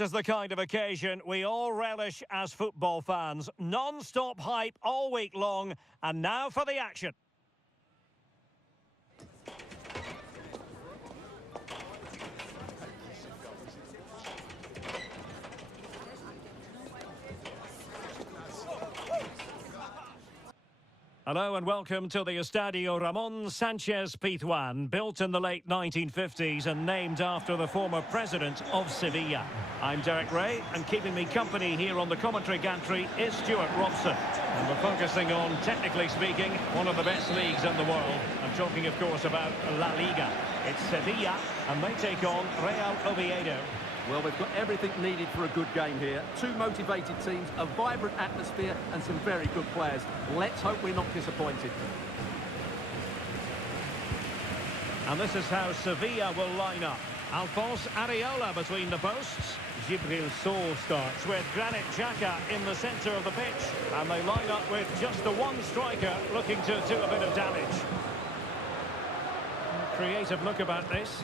This is the kind of occasion we all relish as football fans. Non-stop hype all week long, and now for the action. Hello and welcome to the Estadio Ramon Sanchez Pizjuan, built in the late 1950s and named after the former president of Sevilla. I'm Derek Ray, and keeping me company here on the commentary gantry is Stuart Robson. And we're focusing on, technically speaking, one of the best leagues in the world. I'm talking, of course, about La Liga. It's Sevilla, and they take on Real Oviedo. Well, they've got everything needed for a good game here. Two motivated teams, a vibrant atmosphere and some very good players. Let's hope we're not disappointed. And this is how Sevilla will line up. Alphonse Areola between the posts. Gibril Sol starts with Granit Xhaka in the centre of the pitch. And they line up with just the one striker looking to do a bit of damage. Creative look about this.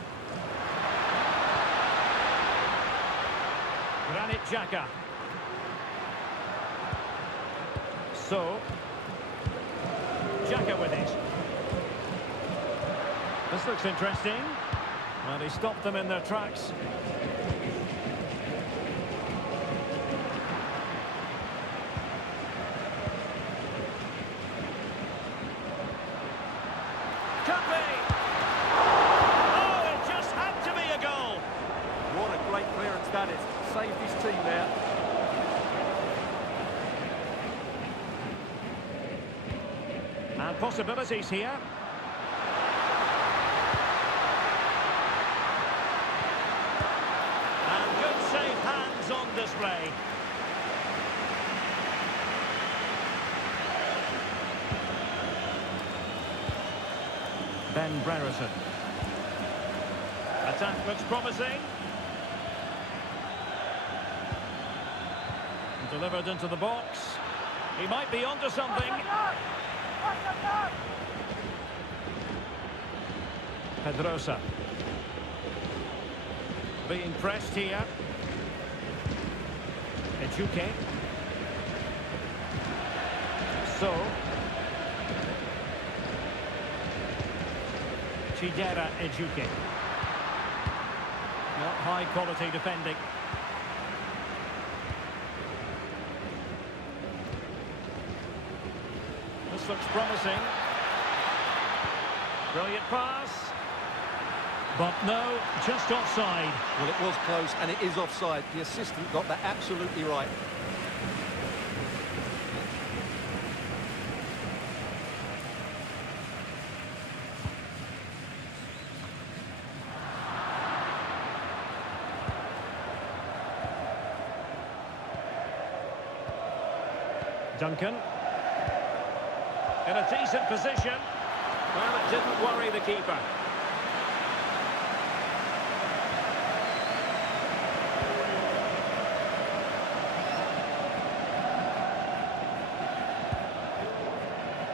Granit Xhaka. So, Xhaka with it. This looks interesting. Well, he stopped them in their tracks. Could be. Oh, it just had to be a goal. What a great clearance that is. Saved his team there. And possibilities here. And good safe hands on display. Ben Brereton. Attack looks promising. Delivered into the box. He might be onto something. Pedrosa. Being pressed here. Ejuke. So. Chidera Ejuke. Not high quality defending. This looks promising. Brilliant pass. But no, just offside. Well, it was close and it is offside. The assistant got that absolutely right. Duncan. In a decent position. Well, it didn't worry the keeper.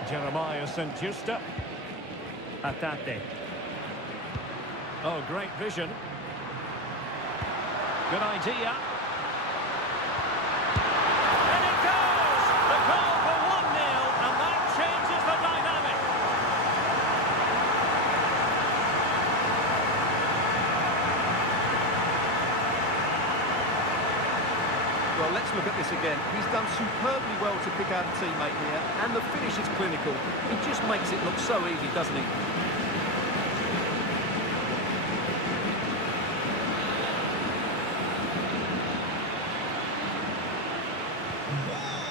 Jeremiah St. Justa. Atate. Oh, great vision. Good idea. Well, let's look at this again. He's done superbly well to pick out a teammate here, and the finish is clinical. He just makes it look so easy, doesn't he?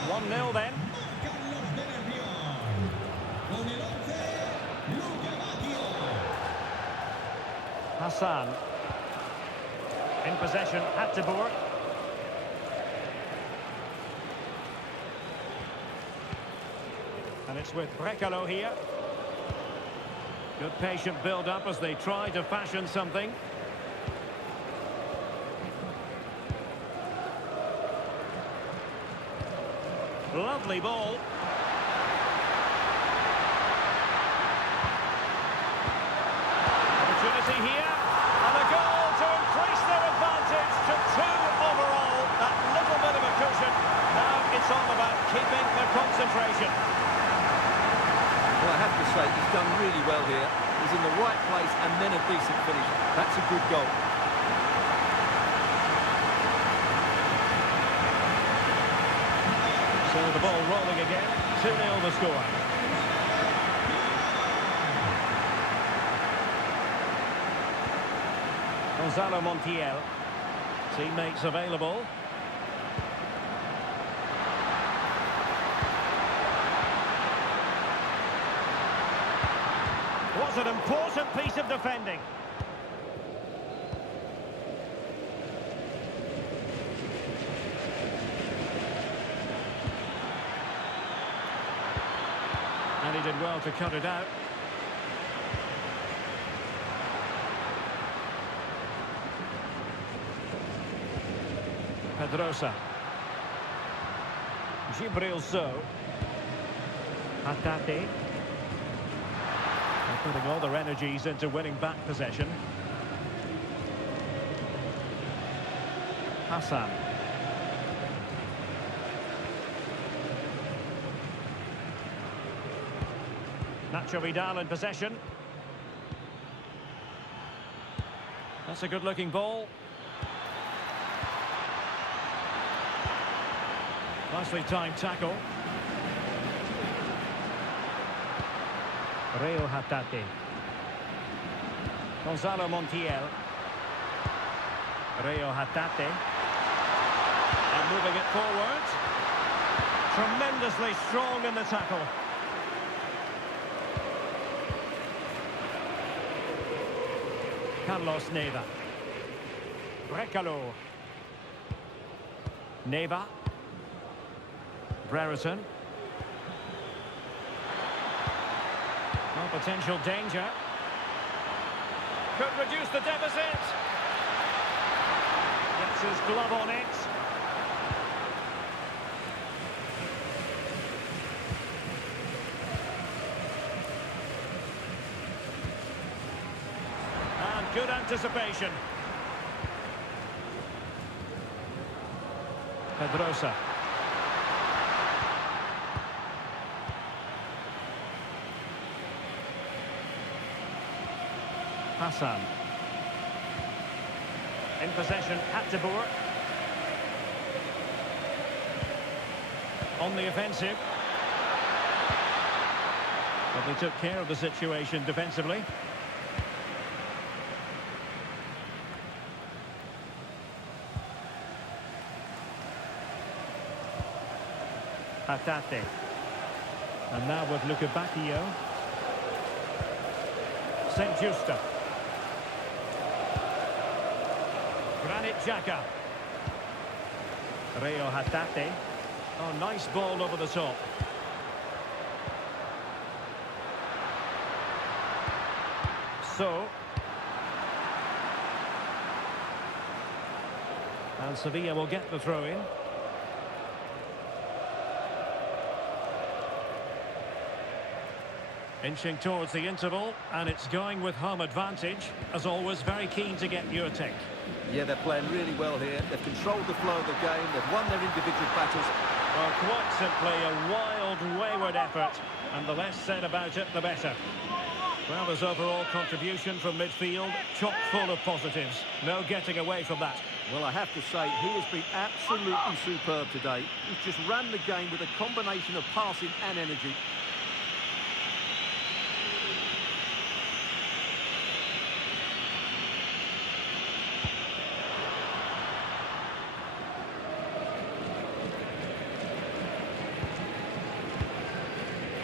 One 0 then. Hassan. In possession, Attebor. And it's with Brekalo here. Good patient build-up as they try to fashion something. Lovely ball. Opportunity here. And a goal to increase their advantage to 2 over say, he's done really well here. He's in the right place and then a decent finish. That's a good goal. So the ball rolling again. 2-0 the score. Gonzalo Montiel. Teammates available. Was an important piece of defending. And he did well to cut it out. Pedrosa. Gibril So. Hatate. They're putting all their energies into winning back possession. Hassan. Nacho Vidal in possession. That's a good-looking ball. Nicely timed tackle. Reo Hatate. Gonzalo Montiel. Reo Hatate. And moving it forward. Tremendously strong in the tackle. Carlos Neva. Brecalo. Neva. Brereton. Potential danger. Could reduce the deficit. Gets his glove on it. And good anticipation. Pedrosa. Hassan. In possession, Atteboer. On the offensive. But they took care of the situation defensively. Hatate. And now with Luca Bacchio. St. Justa. Granit Xhaka. Reo Hatate. Oh, nice ball over the top. So. And Sevilla will get the throw in. Inching towards the interval, and it's going with home advantage. As always, very keen to get your take. Yeah, they're playing really well here. They've controlled the flow of the game. They've won their individual battles. Well, quite simply a wild, wayward effort, and the less said about it, the better. Well, his overall contribution from midfield, chock full of positives. No getting away from that. Well, I have to say, he has been absolutely superb today. He's just ran the game with a combination of passing and energy.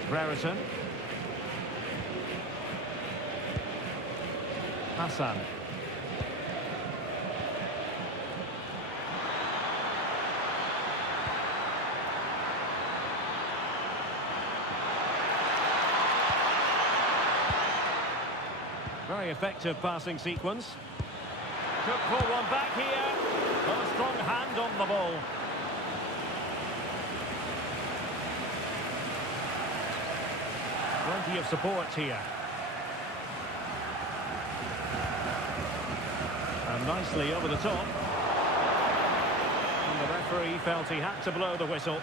Brereton. Hassan. Very effective passing sequence. Could pull one back here. A strong hand on the ball. Plenty of support here. And nicely over the top. And the referee felt he had to blow the whistle.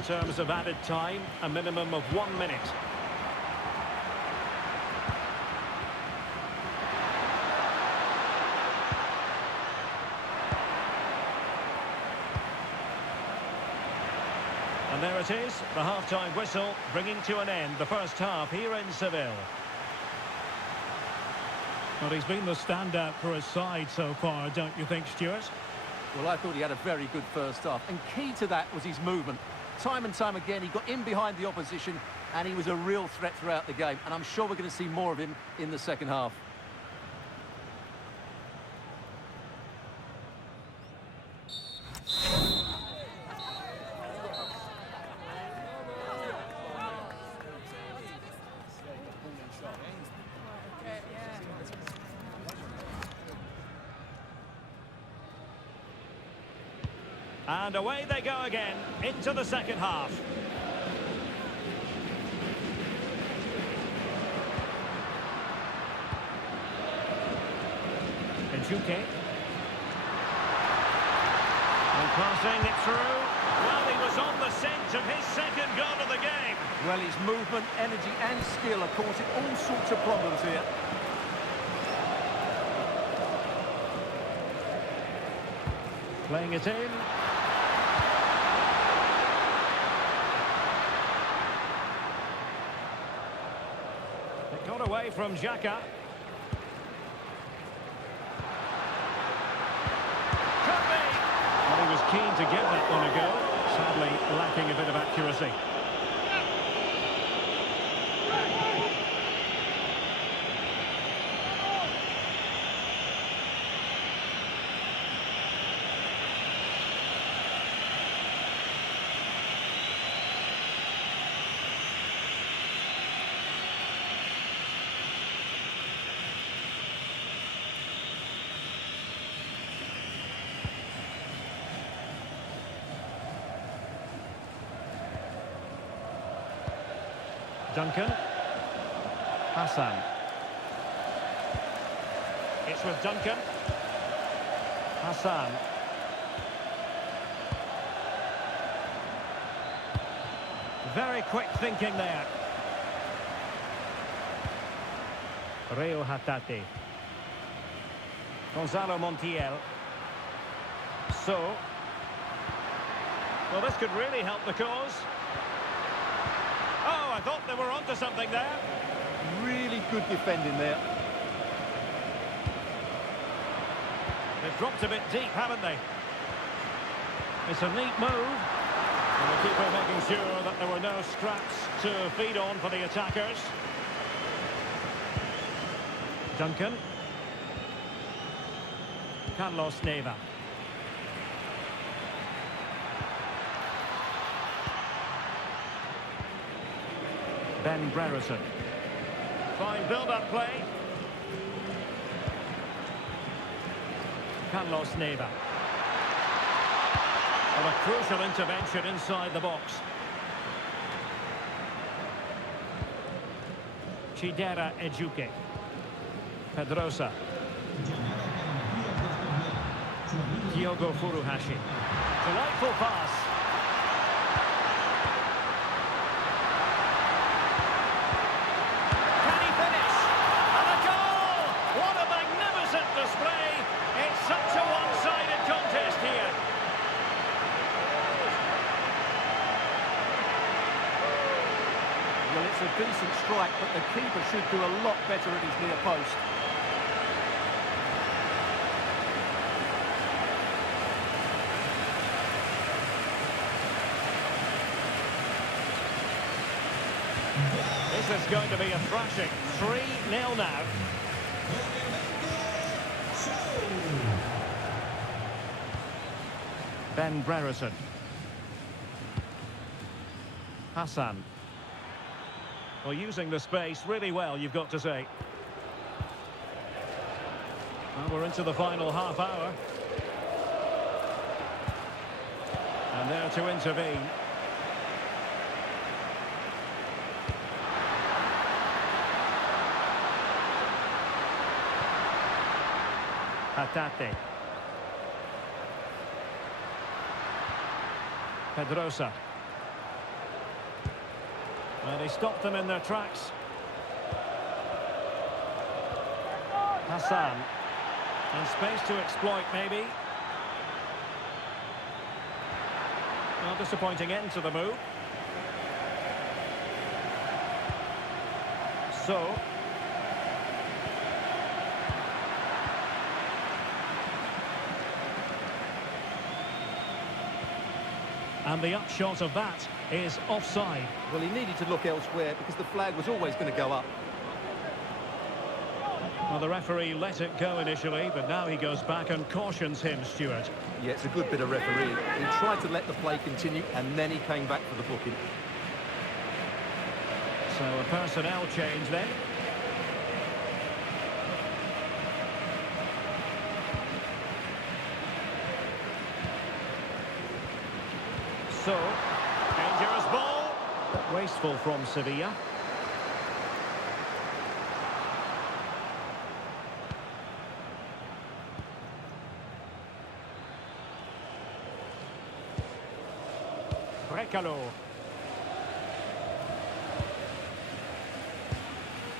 In terms of added time, a minimum of 1 minute. And there it is, the half-time whistle, bringing to an end the first half here in Seville. Well, he's been the standout for his side so far, don't you think, Stuart? Well, I thought he had a very good first half, and key to that was his movement. Time and time again, he got in behind the opposition, and he was a real threat throughout the game. And I'm sure we're going to see more of him in the second half. And away they go again, into the second half. Enjuke. And passing it through. Well, he was on the scent of his second goal of the game. Well, his movement, energy and skill are causing all sorts of problems here. Playing it in. It got away from Xhaka. Could be. Well, he was keen to give that one a go. Sadly, lacking a bit of accuracy. Duncan. Hassan. It's with Duncan. Hassan. Very quick thinking there. Reo Hatate. Gonzalo Montiel. So. Well, this could really help the cause. Oh, I thought they were onto something there. Really good defending there. They've dropped a bit deep, haven't they? It's a neat move. And the keeper making sure that there were no scraps to feed on for the attackers. Duncan. Carlos Neva. Ben Brereton. Fine build-up play. Carlos Neva. Well, a crucial intervention inside the box. Chidera Ejuke. Pedrosa. Diogo Furuhashi. Delightful pass. Can he finish? And a goal! What a magnificent display! It's such a one-sided contest here. Well, it's a decent strike, but the keeper should do a lot better at his near post. This is going to be a thrashing. 3-0 now. Ben Brereton. Hassan. Well, using the space really well, you've got to say. Well, we're into the final half hour. And there to intervene. Hatate. Pedrosa. They stopped them in their tracks. Hassan. And space to exploit, maybe. Well, disappointing end to the move. So. And the upshot of that is offside. Well, he needed to look elsewhere because the flag was always going to go up. Well, the referee let it go initially, but now he goes back and cautions him, Stuart. Yeah, it's a good bit of refereeing. He tried to let the play continue, and then he came back for the booking. So a personnel change then. So, dangerous ball. Wasteful from Sevilla. Brekalo.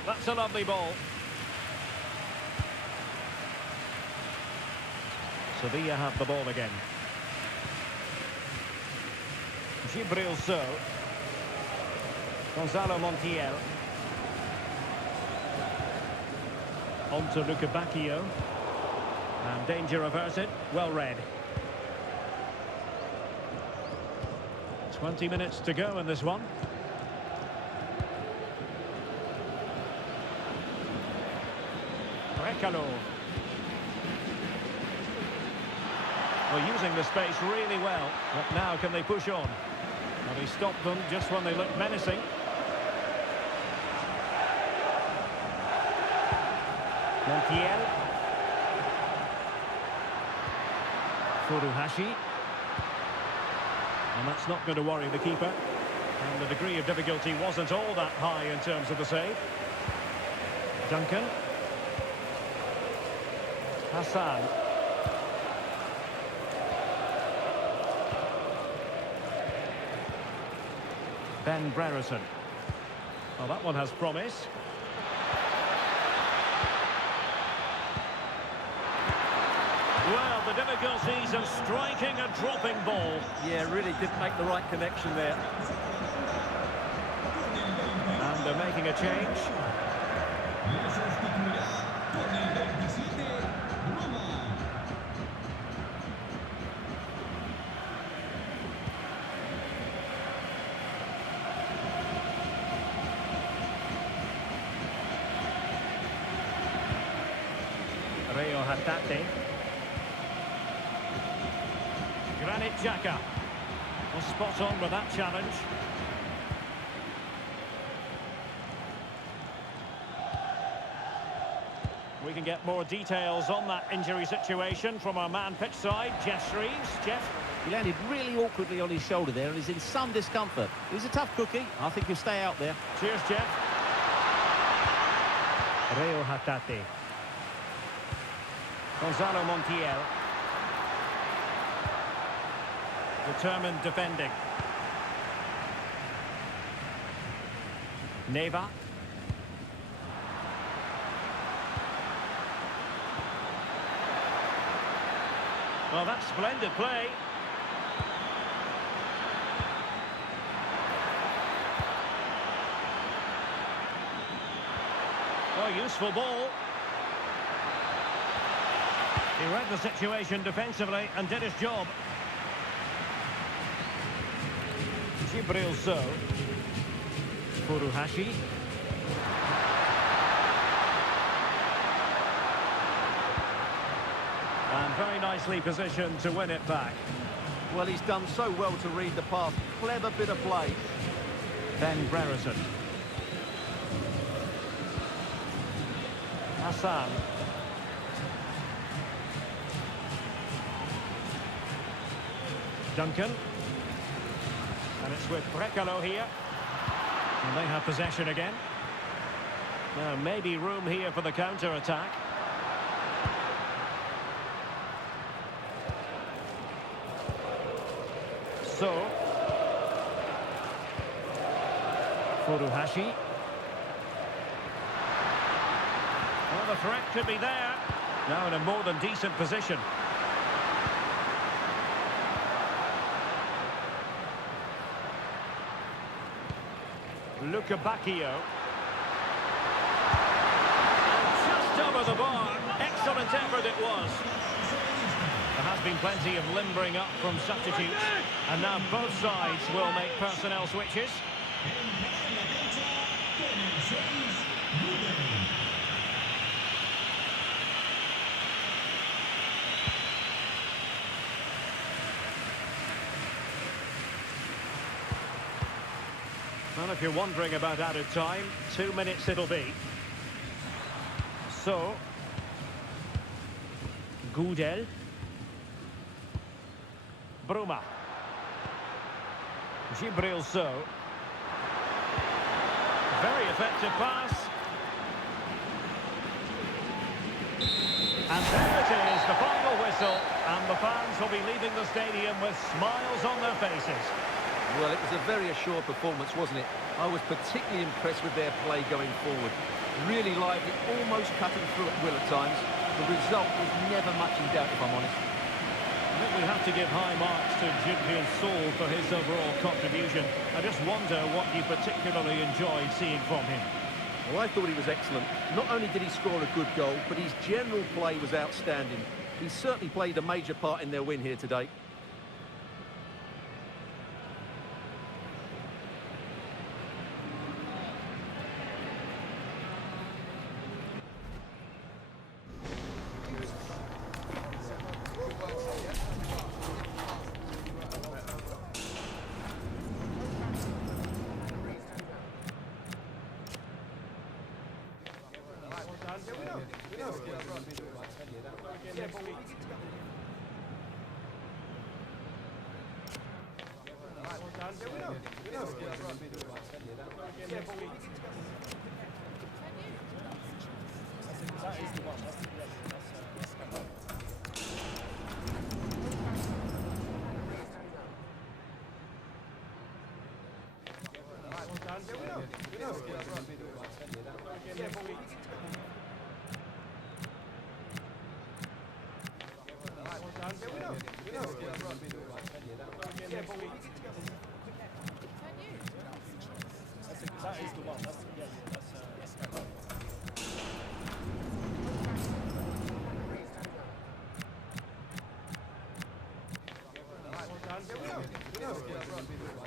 That's a lovely ball. Sevilla have the ball again. Gibril So. Gonzalo Montiel. On to Luca Bacchio. And danger averted. Well read. 20 minutes to go in this one. Brekalo. Well, using the space really well. But now can they push on? Well, he stopped them just when they looked menacing. Montiel. Furuhashi. And that's not going to worry the keeper. And the degree of difficulty wasn't all that high in terms of the save. Duncan. Hassan. Ben Brereton. Well, that one has promise. Well, the difficulties of striking a dropping ball. Yeah, really did make the right connection there. And they're making a change. Rio Hatate. Granit Xhaka. Well, spot on with that challenge. We can get more details on that injury situation from our man pitch side, Jeff Shreves. Jeff? He landed really awkwardly on his shoulder there and is in some discomfort. He's a tough cookie. I think he'll stay out there. Cheers, Jeff. Rio Hatate. Gonzalo Montiel. Determined defending. Neva. Well, that's splendid play. Well, useful ball. He read the situation defensively and did his job. Gibril So. Furuhashi. And very nicely positioned to win it back. Well, he's done so well to read the pass. Clever bit of play. Ben Brereton. Hassan. Duncan. And it's with Brekalo here. And they have possession again. Now, maybe room here for the counter-attack. So. Furuhashi. Well, the threat could be there. Now in a more than decent position. Luca Bacchio. Just over the bar. Excellent effort it was. There has been plenty of limbering up from substitutes. And now both sides will make personnel switches. Well, if you're wondering about added time, 2 minutes it'll be. So, Gudel. Bruma. Gibril So. Very effective pass. And there it is, the final whistle. And the fans will be leaving the stadium with smiles on their faces. Well, it was a very assured performance, wasn't it? I was particularly impressed with their play going forward. Really lively, almost cutting through at will at times. The result was never much in doubt, if I'm honest. I think we have to give high marks to Gibril So for his overall contribution. I just wonder what you particularly enjoyed seeing from him. Well, I thought he was excellent. Not only did he score a good goal, but his general play was outstanding. He certainly played a major part in their win here today.